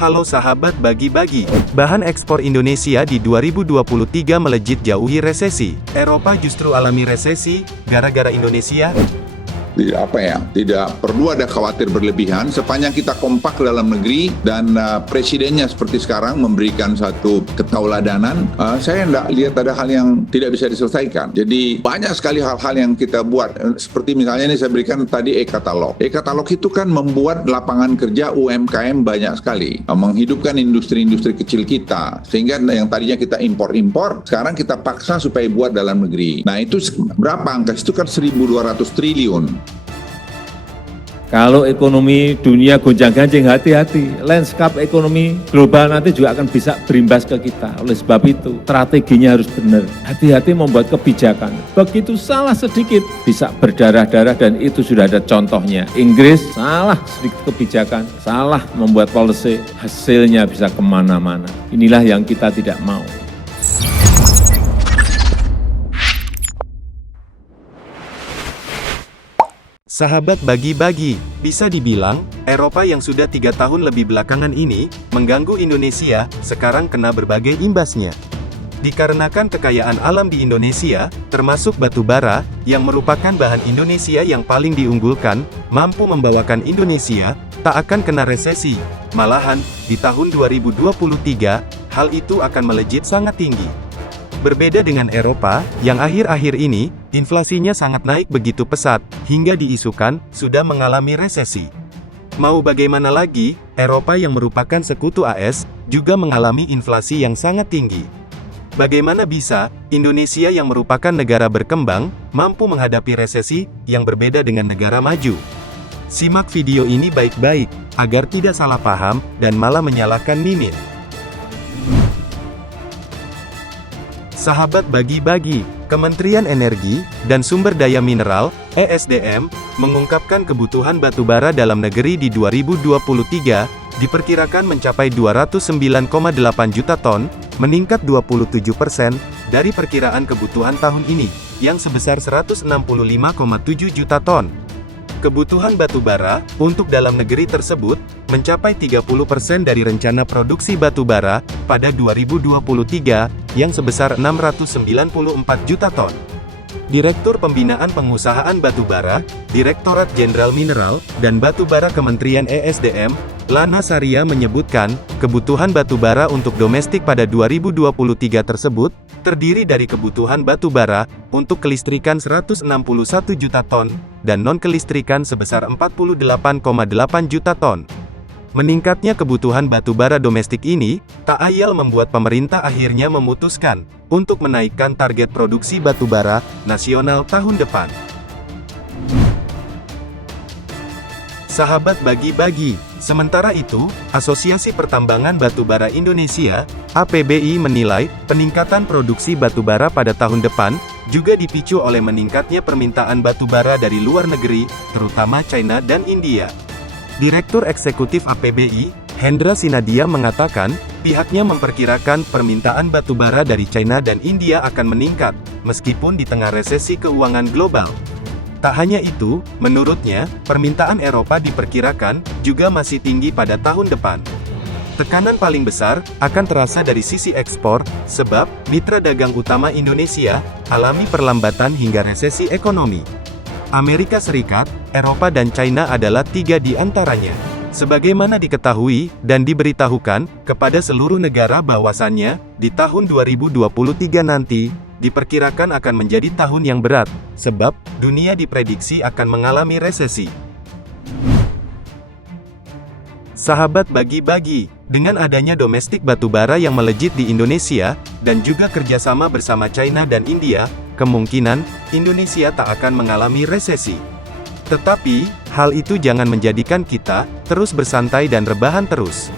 Halo sahabat bagi-bagi. Bahan ekspor Indonesia di 2023 melejit jauhi resesi. Eropa justru alami resesi, gara-gara Indonesia. Tidak perlu ada khawatir berlebihan sepanjang kita kompak dalam negeri dan presidennya seperti sekarang memberikan satu ketauladanan. Saya tidak lihat ada hal yang tidak bisa diselesaikan. Jadi banyak sekali hal-hal yang kita buat, seperti misalnya ini saya berikan tadi e-katalog. E-katalog itu kan membuat lapangan kerja UMKM banyak sekali, menghidupkan industri-industri kecil kita, sehingga yang tadinya kita impor-impor sekarang kita paksa supaya buat dalam negeri. Nah itu berapa angka? Itu kan 1.200 triliun. Kalau ekonomi dunia gonjang-ganjing, hati-hati. Landscape ekonomi global nanti juga akan bisa berimbas ke kita. Oleh sebab itu, strateginya harus benar. Hati-hati membuat kebijakan. Begitu salah sedikit, bisa berdarah-darah dan itu sudah ada contohnya. Inggris, salah sedikit kebijakan, salah membuat policy, hasilnya bisa kemana-mana. Inilah yang kita tidak mau. Sahabat bagi-bagi, bisa dibilang, Eropa yang sudah 3 tahun lebih belakangan ini, mengganggu Indonesia, sekarang kena berbagai imbasnya. Dikarenakan kekayaan alam di Indonesia, termasuk batu bara, yang merupakan bahan Indonesia yang paling diunggulkan, mampu membawakan Indonesia, tak akan kena resesi. Malahan, di tahun 2023, hal itu akan melejit sangat tinggi. Berbeda dengan Eropa, yang akhir-akhir ini, inflasinya sangat naik begitu pesat, hingga diisukan, sudah mengalami resesi. Mau bagaimana lagi, Eropa yang merupakan sekutu AS, juga mengalami inflasi yang sangat tinggi. Bagaimana bisa, Indonesia yang merupakan negara berkembang, mampu menghadapi resesi, yang berbeda dengan negara maju? Simak video ini baik-baik, agar tidak salah paham, dan malah menyalahkan Mimin. Sahabat bagi-bagi, Kementerian Energi dan Sumber Daya Mineral, ESDM, mengungkapkan kebutuhan batu bara dalam negeri di 2023, diperkirakan mencapai 209,8 juta ton, meningkat 27% dari perkiraan kebutuhan tahun ini, yang sebesar 165,7 juta ton. Kebutuhan batu bara untuk dalam negeri tersebut mencapai 30% dari rencana produksi batu bara pada 2023 yang sebesar 694 juta ton. Direktur Pembinaan Pengusahaan Batu Bara, Direktorat Jenderal Mineral dan Batu Bara Kementerian ESDM, Lana Saria menyebutkan, kebutuhan batu bara untuk domestik pada 2023 tersebut terdiri dari kebutuhan batu bara untuk kelistrikan 161 juta ton dan non-kelistrikan sebesar 48,8 juta ton. Meningkatnya kebutuhan batu bara domestik ini tak ayal membuat pemerintah akhirnya memutuskan untuk menaikkan target produksi batu bara nasional tahun depan. Sahabat bagi-bagi, sementara itu, Asosiasi Pertambangan Batu Bara Indonesia, APBI menilai, peningkatan produksi batu bara pada tahun depan, juga dipicu oleh meningkatnya permintaan batu bara dari luar negeri, terutama China dan India. Direktur Eksekutif APBI, Hendra Sinadia mengatakan, pihaknya memperkirakan permintaan batu bara dari China dan India akan meningkat, meskipun di tengah resesi keuangan global. Tak hanya itu, menurutnya, permintaan Eropa diperkirakan juga masih tinggi pada tahun depan. Tekanan paling besar akan terasa dari sisi ekspor, sebab mitra dagang utama Indonesia alami perlambatan hingga resesi ekonomi. Amerika Serikat, Eropa dan China adalah 3 di antaranya. Sebagaimana diketahui dan diberitahukan kepada seluruh negara bahwasannya, di tahun 2023 nanti, diperkirakan akan menjadi tahun yang berat, sebab dunia diprediksi akan mengalami resesi. Sahabat bagi-bagi, dengan adanya domestik batubara yang melejit di Indonesia, dan juga kerjasama bersama China dan India, kemungkinan Indonesia tak akan mengalami resesi. Tetapi, hal itu jangan menjadikan kita terus bersantai dan rebahan terus.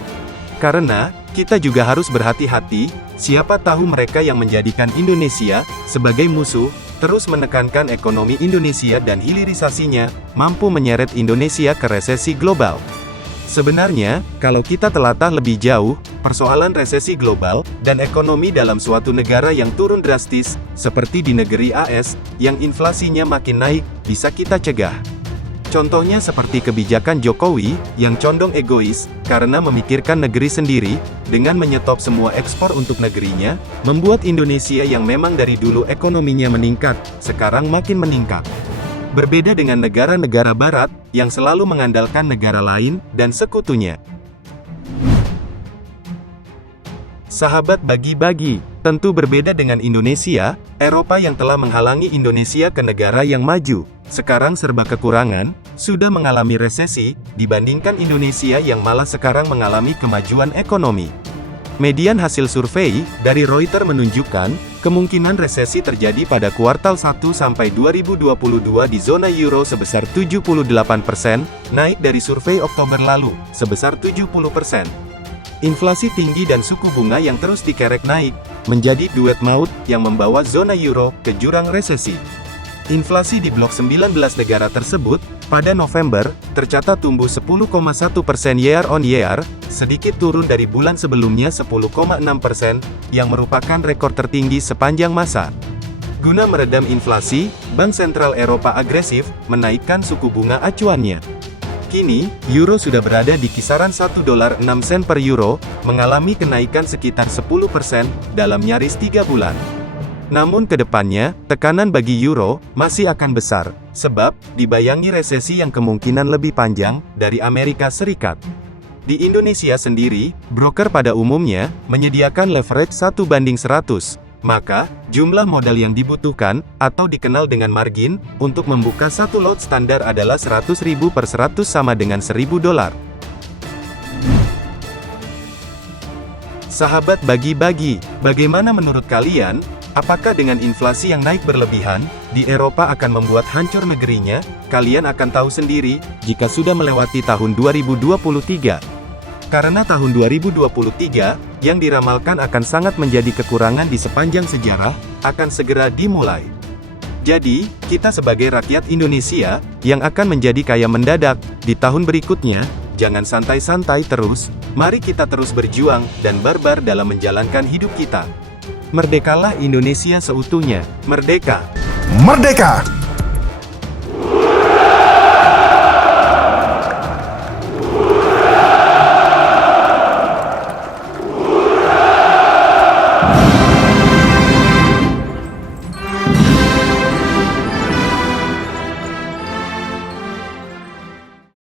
Karena, kita juga harus berhati-hati, siapa tahu mereka yang menjadikan Indonesia sebagai musuh, terus menekankan ekonomi Indonesia dan hilirisasinya, mampu menyeret Indonesia ke resesi global. Sebenarnya, kalau kita telatah lebih jauh, persoalan resesi global dan ekonomi dalam suatu negara yang turun drastis, seperti di negeri AS, yang inflasinya makin naik, bisa kita cegah. Contohnya seperti kebijakan Jokowi, yang condong egois, karena memikirkan negeri sendiri, dengan menyetop semua ekspor untuk negerinya, membuat Indonesia yang memang dari dulu ekonominya meningkat, sekarang makin meningkat. Berbeda dengan negara-negara barat, yang selalu mengandalkan negara lain, dan sekutunya. Sahabat bagi-bagi, tentu berbeda dengan Indonesia, Eropa yang telah menghalangi Indonesia ke negara yang maju, sekarang serba kekurangan, sudah mengalami resesi, dibandingkan Indonesia yang malah sekarang mengalami kemajuan ekonomi. Median hasil survei dari Reuters menunjukkan, kemungkinan resesi terjadi pada kuartal 1 sampai 2022 di zona euro sebesar 78%, naik dari survei Oktober lalu, sebesar 70%. Inflasi tinggi dan suku bunga yang terus dikerek naik, menjadi duet maut yang membawa zona euro ke jurang resesi. Inflasi di blok 19 negara tersebut, pada November, tercatat tumbuh 10,1% year on year, sedikit turun dari bulan sebelumnya 10,6%, yang merupakan rekor tertinggi sepanjang masa. Guna meredam inflasi, Bank Sentral Eropa agresif, menaikkan suku bunga acuannya. Kini, euro sudah berada di kisaran $1.06 per euro, mengalami kenaikan sekitar 10% dalam nyaris 3 bulan. Namun ke depannya, tekanan bagi euro masih akan besar, sebab dibayangi resesi yang kemungkinan lebih panjang dari Amerika Serikat. Di Indonesia sendiri, broker pada umumnya menyediakan leverage 1:100, maka jumlah modal yang dibutuhkan, atau dikenal dengan margin, untuk membuka satu lot standar adalah 100.000 per 100 sama dengan $1.000. Sahabat bagi-bagi, bagaimana menurut kalian? Apakah dengan inflasi yang naik berlebihan, di Eropa akan membuat hancur negerinya? Kalian akan tahu sendiri, jika sudah melewati tahun 2023. Karena tahun 2023, yang diramalkan akan sangat menjadi kekurangan di sepanjang sejarah, akan segera dimulai. Jadi, kita sebagai rakyat Indonesia, yang akan menjadi kaya mendadak, di tahun berikutnya, jangan santai-santai terus, mari kita terus berjuang, dan barbar dalam menjalankan hidup kita. Merdekalah Indonesia seutuhnya. Merdeka! Merdeka!